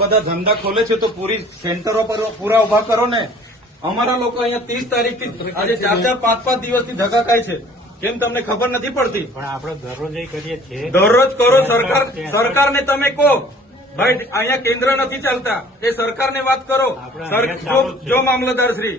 બધા ધંધા ખોલે છે તો પૂરી સેન્ટરો પર પૂરા ઉભા કરો ને અમારા લોકો અહીંયા ત્રીસ તારીખથી આજે ચાર ચાર પાંચ પાંચ દિવસથી ધગાકાય છે કેમ તમને ખબર નથી પડતી પણ આપણે દરરોજ કરીએ છીએ દરરોજ કરો સરકાર સરકારને તમે કહો ભાઈ અહીંયા કેન્દ્ર નથી ચાલતા એ સરકારને વાત કરો જો મામલતદાર શ્રી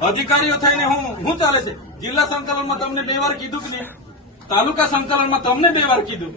અધિકારીઓ થઈને હું શું ચાલે છે જિલ્લા સંકલનમાં તમને બે વાર કીધું કે નહીં તાલુકા સંકલનમાં તમને બે વાર કીધું